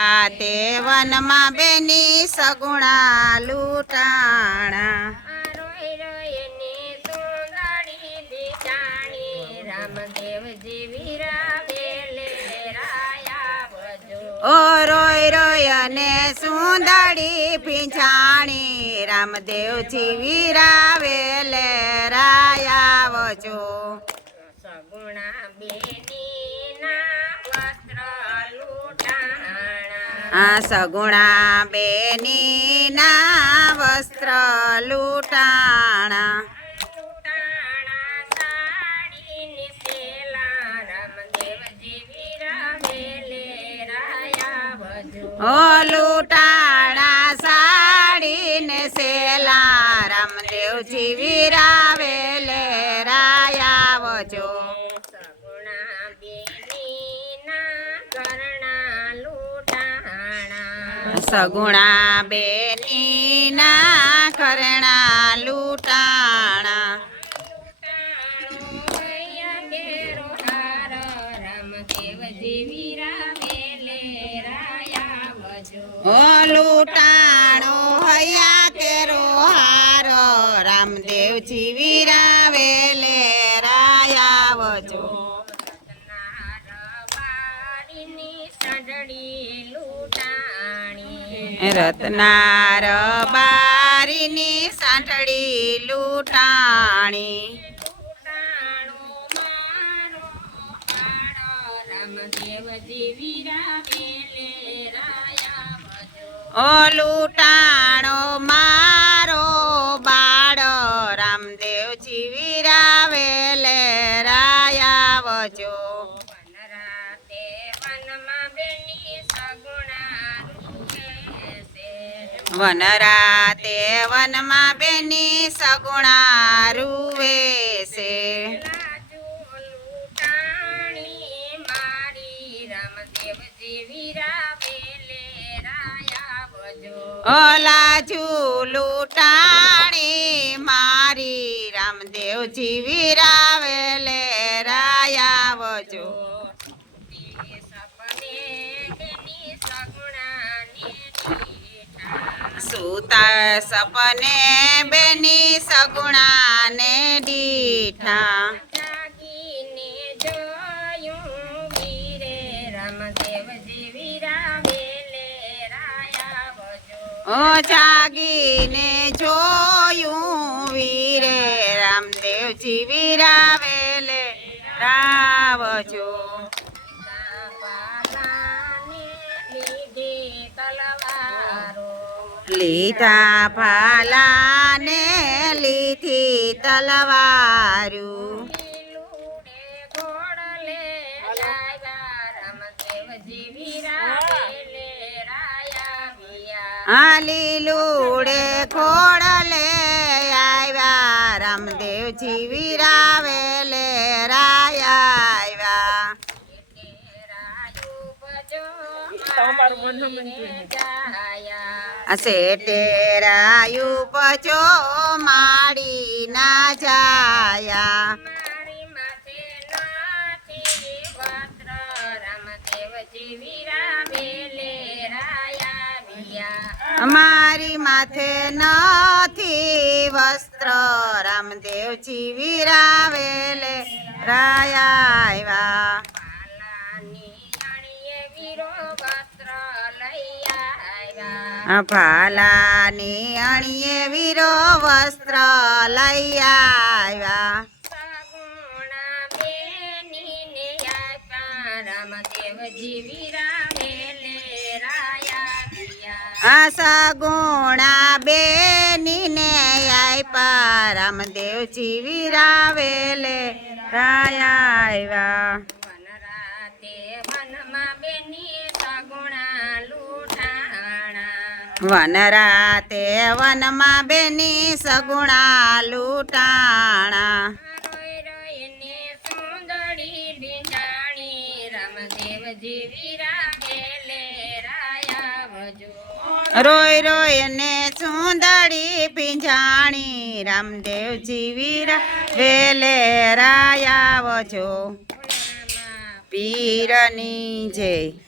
આ તે વનમાં બેની સગુણા લૂંટાણા ઓ રોય રોય અને સુંદડી પીંછાણી રામદેવજી વીરાવે લે રાયા વજો સગુણા બેની ના વસ્ત્ર લૂંટાણા આ સગુણા બેની ના વસ્ત્ર લૂંટાણા ઓ લૂંટાણા સાડી ને સેલા રામદેવજી વીરાવે લે રાયા વજો સગુણા બેની ના ઘરણા લૂંટાણા સગુણા બેની ના કરણા લૂંટાણા ઓ લૂંટાણો હૈયા કેરો હારો રામદેવજી વીરાવે લે રાયા વજો રત્નાર બારીની સાંઠળી લૂંટાણી ઓ લૂંટાણો મારો બાળ રામદેવજી વીરાવે લે રાયા વજો વનરાતે વનમાં બેની સગુણા રૂવે છે ઓલાજુ લૂંટાણી મારી રામદેવજી વીરાવે લે રાયા વજો સુતા સપને બેની સગુણા ને દીઠા ઓ જાગીને જોયું વીરે રામદેવજી વીરાવે લે રાવજો લીધા ભાલાને લીધી તલવારું આ લીલુડે ખોડલે આવ્યા રામદેવજી વીરાવે લે રાયા આવ્યા સેટેરાયું પચો માડી ના જાયા અમારી માથે નથી વસ્ત્ર રામદેવજી વીરાવે લે રાયા આવ્યા ભાલાની અણીએ વીરો વસ્ત્ર લઈ આવ્યા આ સગુણા બેની ને આપ્યા રામદેવજી વીરાવે લે રાયા આવ્યા વનરાતે વનમાં બેની સગુણા લૂંટાણા રોય રોય ને સુંદડી પીંજાણી રામદેવજી વીરાવે લે રાયા વજો પીરની જય।